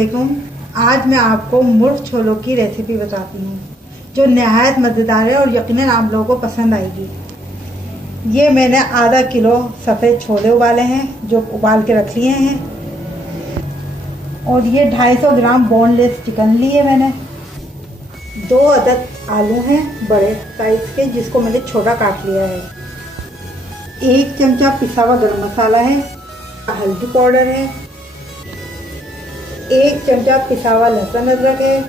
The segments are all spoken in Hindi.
वालेकुम। आज मैं आपको मुर्ग छोलों की रेसिपी बताती हूँ जो नहायत मज़ेदार है और यकीनन आप लोगों को पसंद आएगी। ये मैंने आधा किलो सफ़ेद छोले उबाले हैं जो उबाल के रख लिए हैं, और ये 250 ग्राम बोनलेस चिकन लिए मैंने। 2 अदद आलू हैं बड़े साइज़ के जिसको मैंने छोटा काट लिया है। 1 चमचा पिसा हुआ गरम मसाला है, हल्दी पाउडर है, 1 चमचा पिसा हुआ लहसुन अदरक है,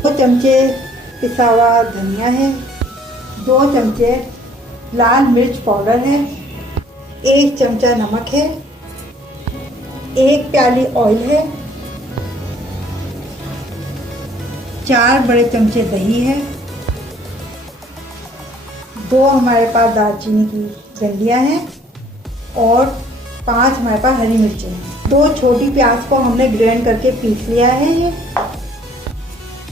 2 चमचे पिसा हुआ धनिया है, 2 चमचे लाल मिर्च पाउडर है, 1 चमचा नमक है, 1 प्याली ऑयल है, 4 बड़े चमचे दही है, 2 हमारे पास दालचीनी की डंडियाँ हैं और 5 हमारे पास हरी मिर्चें हैं। 2 छोटी प्याज को हमने ग्राइंड करके पीस लिया है ये,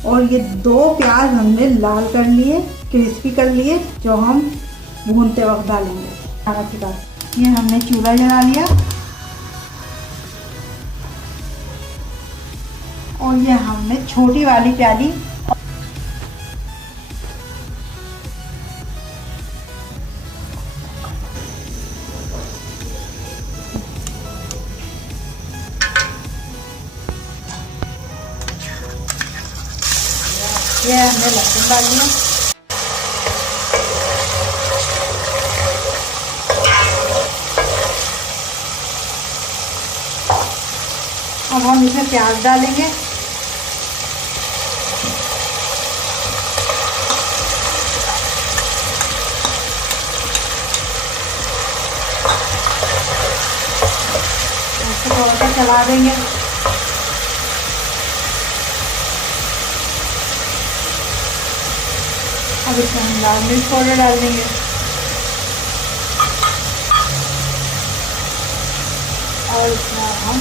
और ये 2 प्याज हमने लाल कर लिए, क्रिस्पी कर लिए, जो हम भूनते वक्त डालेंगे खाना के बाद। ये हमने चूल्हा जला लिया और ये हमने छोटी वाली प्याली ये हमने लहसुन डाल दिया। अब हम इसमें प्याज डालेंगे। इसको थोड़ा सा चला देंगे। अब इसमें हम लाल मिर्च पाउडर डाल देंगे और इसमें हम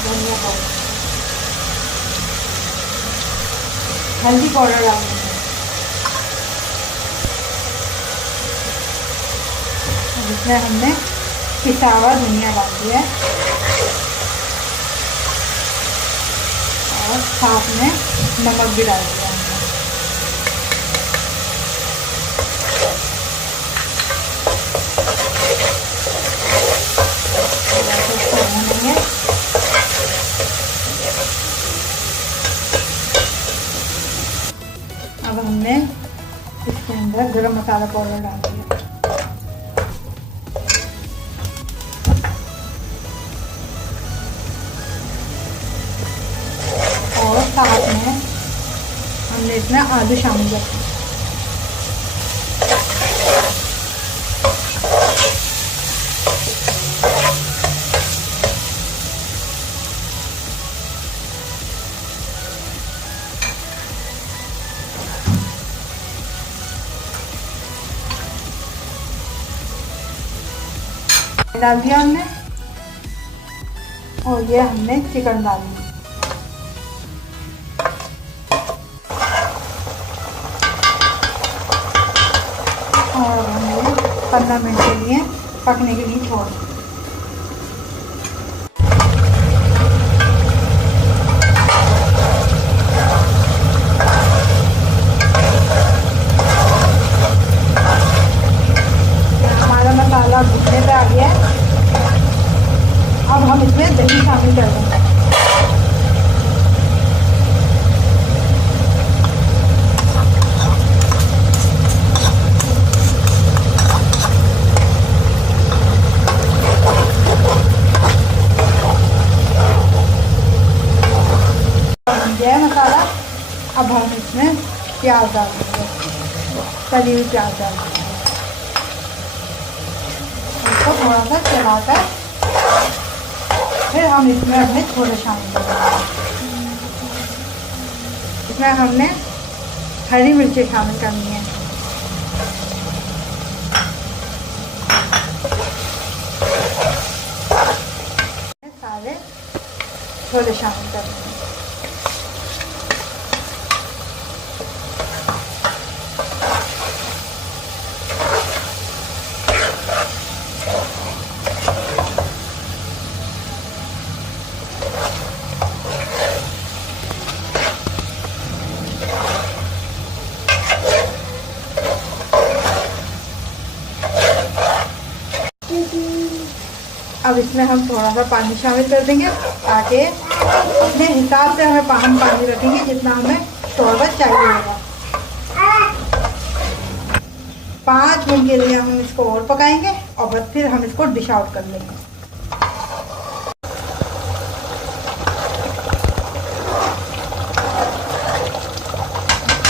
धनिया पाउडर, हल्दी पाउडर डाल देंगे। अब इसमें हमने पिसा हुआ धनिया डाल दिया और साथ में नमक भी डाल दिया। अब हमने इसके अंदर गरम मसाला पाउडर डाल दिया और साथ में हमने इसमें आलू शामिल कर दिया। डाल दिया हमने और ये हमने चिकन डाल दिया और हमने 15 मिनट के लिए पकने के लिए छोड़ दिया। हमारा मसाला भुनने पे आ गया है। अब हम इसमें दही शामिल कर देंगे। यह मसाला अब हम इसमें प्याज डाल देंगे, तली हुई प्याज डाल देंगे। इसको थोड़ा सा चलाकर फिर हम इसमें अपने छोले शामिल करेंगे। इसमें हमने हरी मिर्ची शामिल करनी है। सारे छोले शामिल करने हैं। अब इसमें हम थोड़ा सा पानी शामिल कर देंगे ताकि अपने हिसाब से हम पानी रखेंगे जितना हमें शोरबा चाहिए होगा। 5 मिनट के लिए हम इसको और पकाएंगे और बस फिर हम इसको डिश आउट कर लेंगे।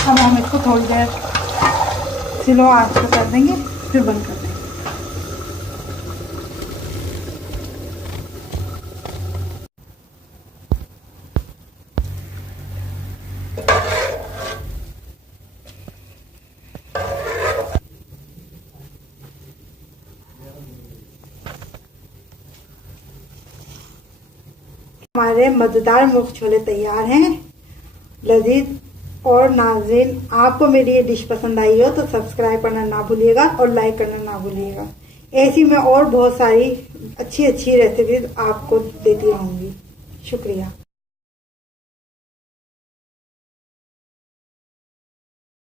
अब हम इसको थोड़ी देर स्लो आंच पे कर देंगे फिर बंद कर देंगे। हमारे मज़ेदार मुर्ग छोले तैयार हैं। लजीज और नाज़रीन, आपको मेरी ये डिश पसंद आई हो तो सब्सक्राइब करना ना भूलिएगा और लाइक करना ना भूलिएगा। ऐसी मैं और बहुत सारी अच्छी अच्छी रेसिपीज आपको देती रहूँगी। शुक्रिया।